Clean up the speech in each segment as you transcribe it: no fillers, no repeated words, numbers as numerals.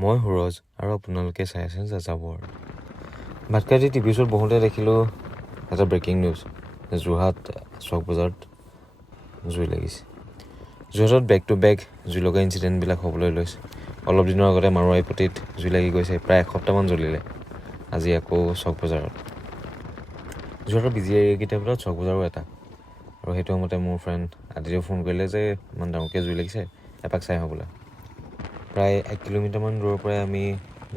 মই সুৰজ আৰু আপোনালোকে চাই আছেন যাযাবৰ। ভাতকাটি টিভি শ্ব'ত বহুতে দেখিলোঁ এটা ব্ৰেকিং নিউজ, যোৰহাট চক বজাৰত জুই লাগিছে। যোৰহাটত বেক টু বেক জুই লগা ইঞ্চিডেণ্টবিলাক হ'বলৈ লৈছে। অলপ দিনৰ আগতে মাৰোৱাৰীপট্টিত জুই লাগি গৈছে, প্ৰায় এসপ্তাহমান জ্বলিলে। আজি আকৌ চক বজাৰত। যোৰহাটৰ বিজি এৰিয়াকেইটাৰ ভিতৰত চক বজাৰো এটা, আৰু সেইটো সময়তে মোৰ ফ্ৰেণ্ড আদিত্যই ফোন কৰিলে যে ইমান ডাঙৰকৈ জুই লাগিছে, এপাক চাই আহোঁ বোলে। প্ৰায় 1 কিলোমিটাৰমান দূৰৰ পৰাই আমি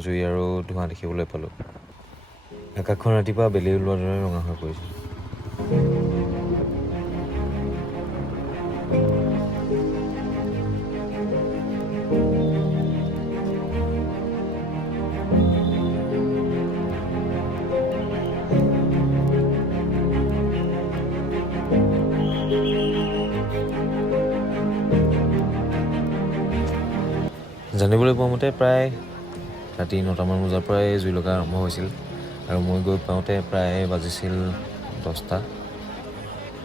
জুই আৰু ধোঁৱা দেখিবলৈ পালোঁ। আকাশখন ৰাতিপুৱা বেলি ওলোৱাৰ দৰে ৰঙা হৈ পৰিছিল। জানিবলৈ পোৱা মতে প্ৰায় ৰাতি 9টামান বজাৰ পৰাই জুই লগা আৰম্ভ হৈছিল, আৰু মই গৈ পাওঁতে প্ৰায় বাজিছিল 10টা।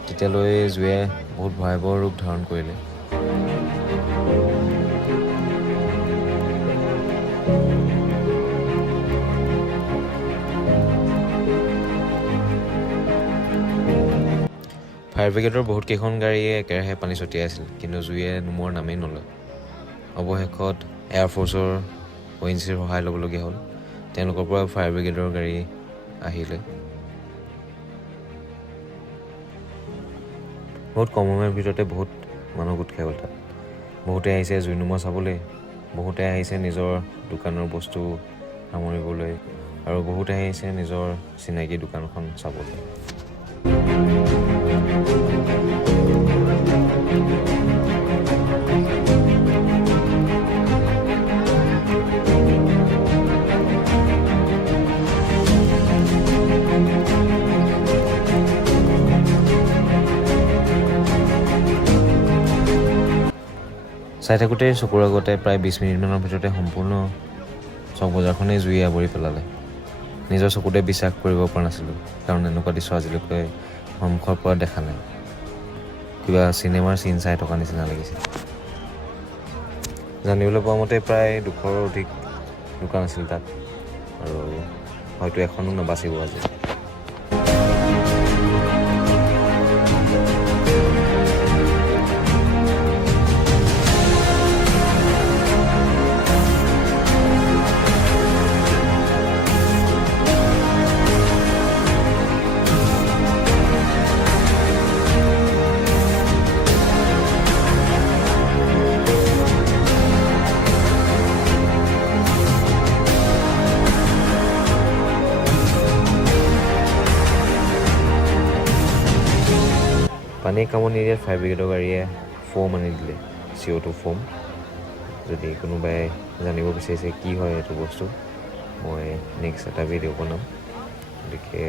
তেতিয়ালৈ জুয়ে বহুত ভয়াৱহ ৰূপ ধাৰণ কৰিলে। ফায়াৰ ব্ৰিগেডৰ বহুত কেইখন গাড়ীয়ে একেৰাহে পানী ছটিয়াই আছিল, কিন্তু জুয়ে নুমুৱাৰ নামেই নলয়। অৱশেষত এয়াৰফ'ৰ্চৰ ONGCৰ সহায় ল'বলগীয়া হ'ল। তেওঁলোকৰ পৰা ফায়াৰ ব্ৰিগেডৰ গাড়ী আহিলে। বহুত কম সময়ৰ ভিতৰতে বহুত মানুহ গোট খাই গ'ল তাত। বহুতে আহিছে জুই নুমুৱা চাবলৈ, বহুতে আহিছে নিজৰ দোকানৰ বস্তু সামৰিবলৈ, আৰু বহুতে আহিছে নিজৰ চিনাকি দোকানখন চাবলৈ। চাই থাকোঁতেই চকুৰ আগতে প্ৰায় 20 মিনিটমানৰ ভিতৰতে সম্পূৰ্ণ চক বজাৰখনেই জুয়ে আৱৰি পেলালে। নিজৰ চকুতে বিশ্বাস কৰিব পৰা নাছিলোঁ, কাৰণ এনেকুৱা দৃশ্য আজিলৈকে সন্মুখৰ পৰা দেখা নাই। কিবা চিনেমাৰ চিন চাই থকা নিচিনা লাগিছিল। জানিবলৈ পোৱা মতে প্ৰায় 200ৰ অধিক দোকান আছিল তাত, আৰু হয়তো এখনো নাবাচিব আজি। পানী কামত নিদিয়াত ফায়াৰ ব্ৰিগেডৰ গাড়ীয়ে ফোম আনি দিলে, CO2 ফোম। যদি কোনোবাই জানিব বিচাৰিছে কি হয় এইটো বস্তু, মই নেক্সট এটা ভিডিঅ' বনাম। গতিকে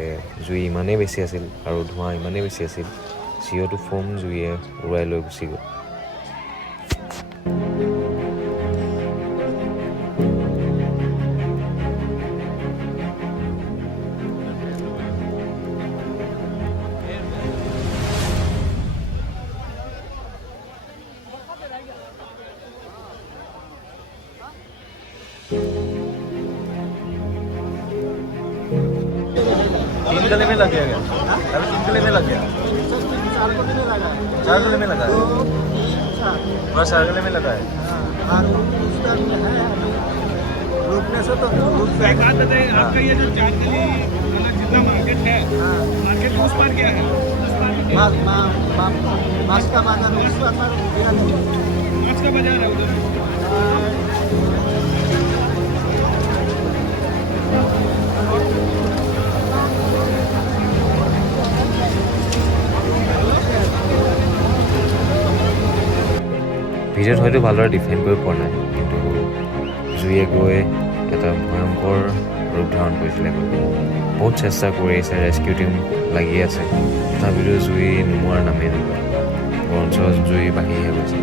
জুই ইমানেই বেছি আছিল আৰু ধোঁৱা ইমানেই বেছি আছিল, CO2 ফোম জুয়ে উৰুৱাই লৈ গুচি গ'ল। तीन गले में लग गया, अभी 3 गले में लग गया, 4 गले में लगा है, और 4 गले में लगा है। रुकने से तो आपका ये जो 4 गली जितना मार्केट है, मार्केट उस पार क्या है? माछ का बाजार उस पार, माछ का बाजार है उधर। ভিডিঅ'ত হয়তো ভালদৰে ডিফাইন কৰিব পৰা নাই, কিন্তু জুয়ে গৈ এটা ভয়ংকৰ ৰূপ ধাৰণ কৰিছিলে। বহুত চেষ্টা কৰি আছে, ৰেস্কিউ টিম লাগি আছে, তথাপিতো জুই নুমুৱাৰ নামেই নলয়, বৰঞ্চ জুই বাঢ়িহে গৈছে।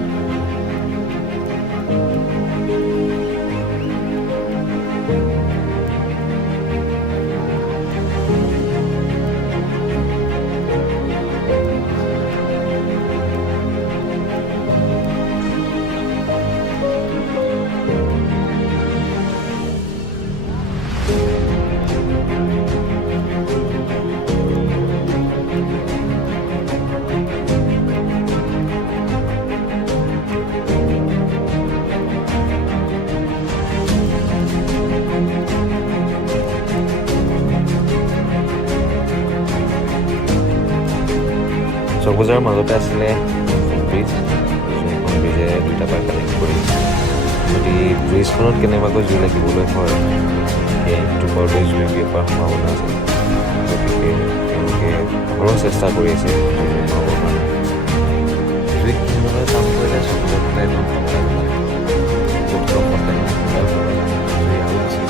বজাৰৰ মাজতে আছিলে ব্ৰিজ, যোনখন ব্ৰিজে দুটা পাৰ কানেক্ট কৰি যদি ব্ৰিজখনত কেনেবাকৈ জুই লাগিবলৈ হয় সেইটো ওপৰতে জুই বিয়পাৰ সম্ভাৱনা আছে। গতিকে তেওঁলোকে ঘৰৰ চেষ্টা কৰি আছে নুমাবৰ কাৰণে। জুইত কিমানলৈ কাম কৰিলে চকুত পেলাই একদম সপ্তাহ জুই আৰু বেছি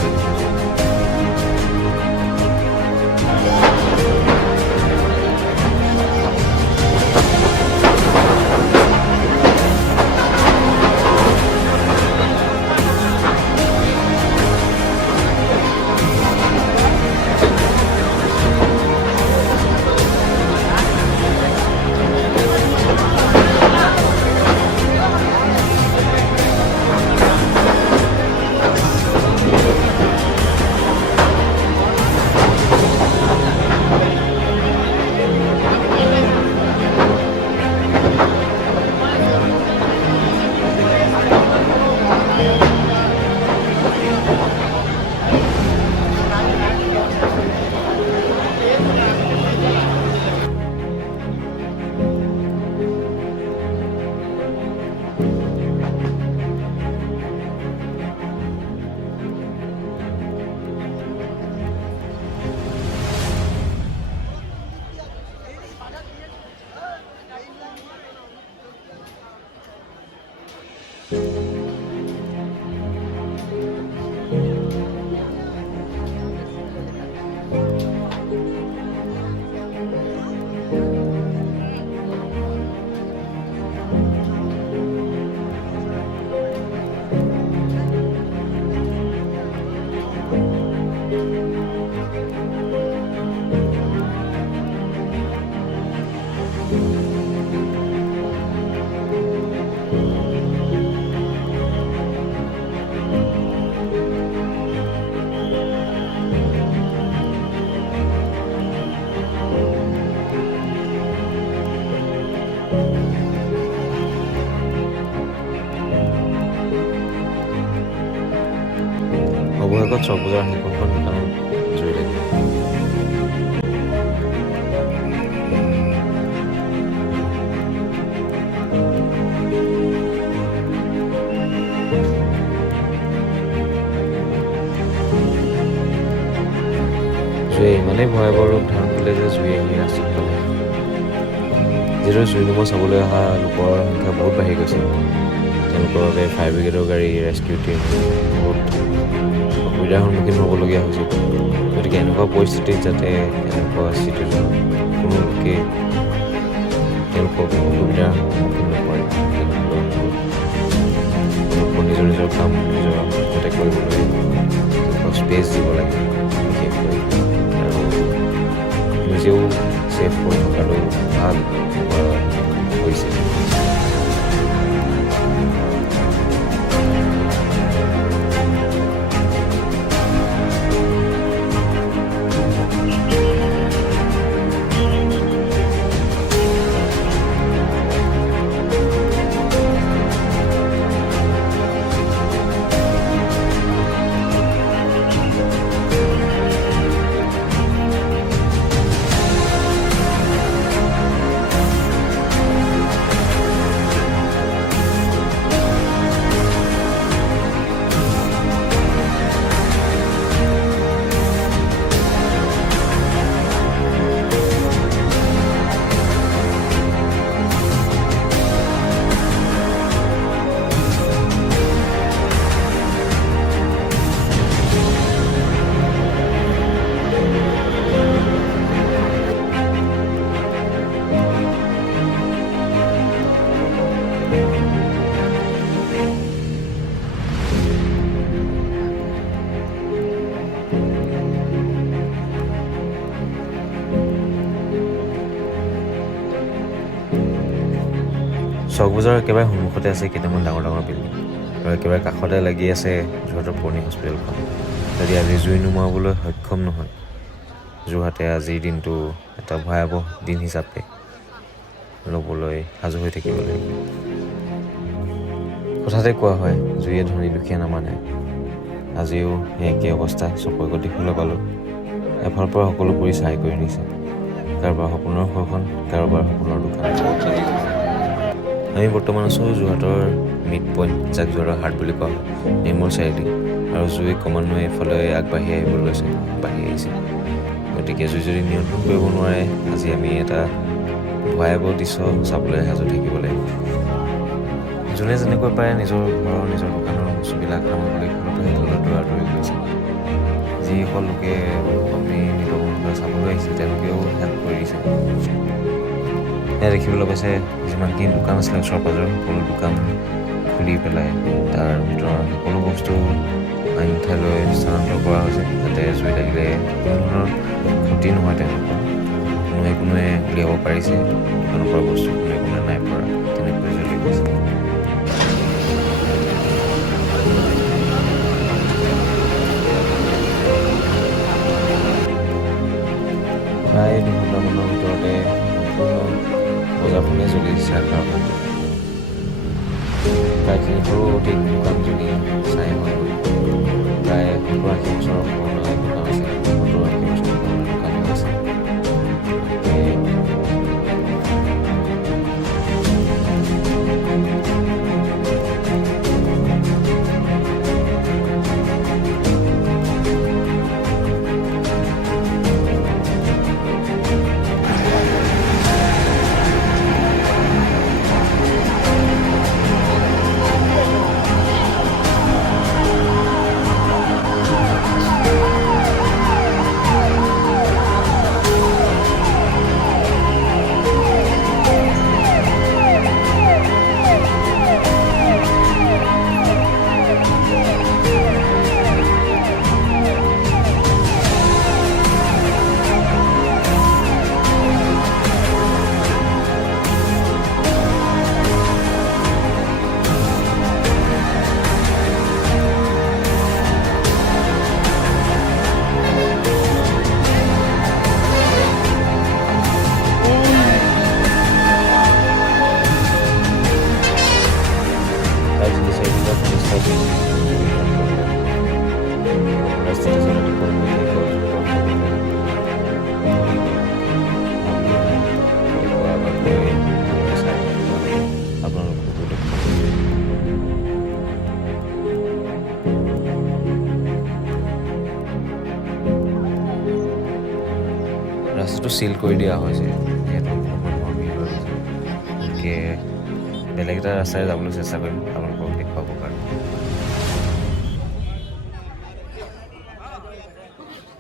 অৱশেষত চক বজাৰ সেইখন দোকানত জুই লাগিল। জুয়ে ইমানেই ভয়াৱহ ৰূপ ধাৰণ কৰিলে যে জুই আহি ৰাস্তাত পালে। যিদৰে জুই নুমা চাবলৈ অহা লোকৰ সংখ্যা বহুত বাঢ়ি গৈছে। তেওঁলোকৰ বাবে ফায়াৰ ব্ৰিগেডৰ গাড়ী, ৰেস্কিউ টীম বহুত অসুবিধাৰ সন্মুখীন হ'বলগীয়া হৈছিল। গতিকে এনেকুৱা পৰিস্থিতিত যাতে এনেকুৱা চিটুৱেশ্যনত কোনো লোকে তেওঁলোকক অসুবিধাৰ সন্মুখীন নকৰে, তেওঁলোকৰ নিজৰ নিজৰ কাম নিজৰ যাতে কৰিবলৈ তেওঁলোকক স্পেচ দিব লাগে বিশেষকৈ, আৰু নিজেও ছেফ হৈ থকাটো ভাল হৈছে। চক বজাৰৰ একেবাৰে সন্মুখতে আছে কেইটামান ডাঙৰ ডাঙৰ বিল্ডিং, আৰু একেবাৰে কাষতে লাগি আছে যোৰহাটৰ পুৰণি হস্পিটেলখন। যদি আজি জুই নুমাবলৈ সক্ষম নহয়, যোৰহাটে আজিৰ দিনটো এটা ভয়াৱহ দিন হিচাপে ল'বলৈ সাজু হৈ থাকিব লাগিব। কথাতে কোৱা হয়, জুয়ে ধনী দুখীয়া নামানে। আজিও সেই একেই অৱস্থা চকুৰ আগত দেখিবলৈ পালোঁ। এফালৰ পৰা সকলো কৰি চাই কৰি নিছে। কাৰোবাৰ সপোনৰ ঘৰখন, কাৰোবাৰ সপোনৰ দোকান। আমি বৰ্তমান আছোঁ যোৰহাটৰ মিড পইণ্ট, যাক যোৰহাটৰ হাট বুলি কোৱা হয়, নিৰ্মল চাৰিআলি। আৰু জুই ক্ৰমান্বয়ে এইফালে আগবাঢ়ি আহিবলৈ লৈছে, বাঢ়ি আহিছে। গতিকে জুই যদি নিয়ন্ত্ৰণ কৰিব নোৱাৰে, আজি আমি এটা ভয়াৱহ দৃশ্য চাবলৈ সাজু থাকিব লাগিব। যোনে যেনেকৈ পাৰে নিজৰ ঘৰৰ, নিজৰ দোকানৰ বস্তুবিলাক সামগ্ৰী ঘৰতে দৌৰা-দৌৰি কৰিছে। যিসকল লোকে আমি নিজৰ বন্ধুবিলাক চাবলৈ আহিছে, তেওঁলোকেও হেল্প কৰি দিছে। এয়া দেখিবলৈ পাইছে যিমানখিনি দোকান আছিলে ওচৰ পাজৰ, সকলো দোকান খুলি পেলাই তাৰ ভিতৰৰ সকলো বস্তু আন ঠাইলৈ স্থানান্তৰ কৰা হৈছে, যাতে জুই লাগিলে কোনো ধৰণৰ ক্ষতি নহয় তেওঁলোকৰ। কোনোৱে উলিয়াব পাৰিছে দোকানৰ পৰা বস্তু, কোনোৱে নাই পৰা, তেনেকৈ জ্বলি গৈছে। প্ৰায় 2 ঘণ্টামানৰ ভিতৰতে বজাৰখনেই জ্বলি চাহ কাৰণে প্ৰায়খিনিতো অধিক দোকান জ্বলি চাই হৈ গ'ল। প্ৰায় 70-80 বছৰৰ পুৰণা দোকান আছে, 70-80 বছৰ পুৰণা দোকান আছে। ৰাস্তাটো চিল কৰি দিয়া হৈছে, যিহেতু মানুহৰ ভিৰ হৈ গৈছে। গতিকে বেলেগ এটা ৰাস্তাৰে যাবলৈ চেষ্টা কৰিম আপোনালোকক দেখুৱাবৰ কাৰণে।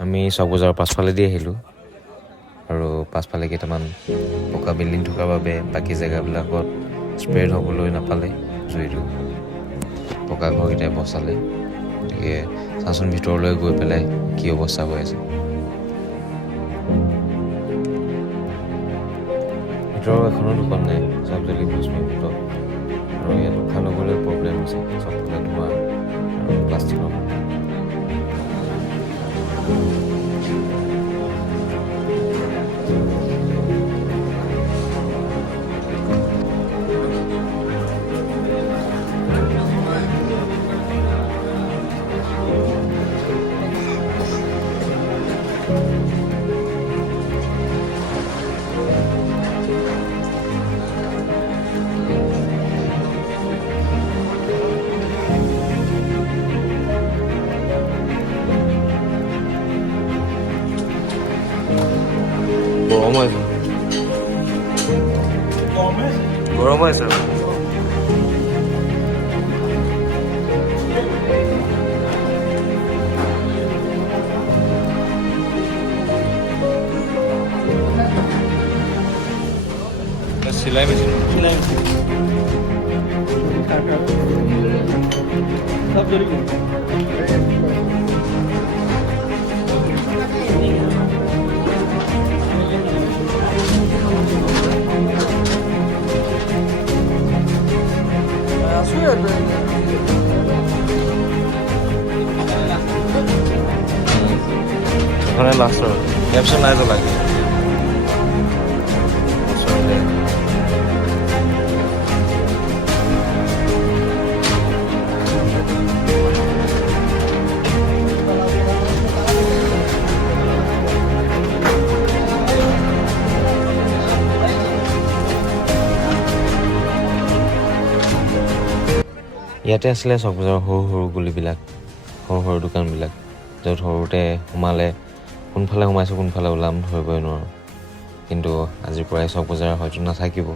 আমি চক বজাৰৰ পাছফালেদি আহিলোঁ, আৰু পাছফালে কেইটামান পকা বিল্ডিং থকাৰ বাবে বাকী জেগাবিলাকত স্প্ৰেড হ'বলৈ নাপালে জুইটো। পকা ঘৰকেইটাই বচালে। গতিকে চাচোন ভিতৰলৈ গৈ পেলাই কি অৱস্থা হৈ আছে। ভিতৰৰ এখনো দোকান নাই, চব জ্বলি ভস্মীভূত। আৰু ইয়াত উশাহ ল'বলৈ প্ৰব্লেম হৈছে, চবফালে ধোঁৱা আৰু প্লাষ্টিকৰ। গৰম হৈছে, গৰম হৈছে। চিলাই মেচিন सब जरूरी এখনে লাষ্টৰ এপছত নাই লাগে। ইয়াতে আছিলে চক বজাৰৰ সৰু সৰু গলিবিলাক, সৰু সৰু দোকানবিলাক, য'ত সৰুতে সোমালে কোনফালে সোমাইছোঁ কোনফালে ওলাম ধৰিবই নোৱাৰোঁ। কিন্তু আজিৰ পৰাই চক বজাৰ হয়তো নাথাকিব,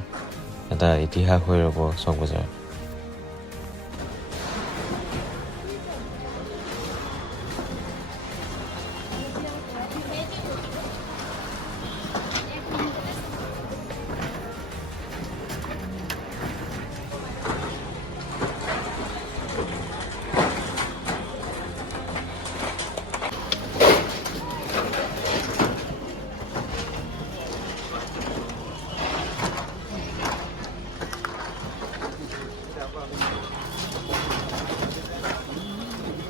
এটা ইতিহাস হৈ ৰ'ব চক বজাৰ।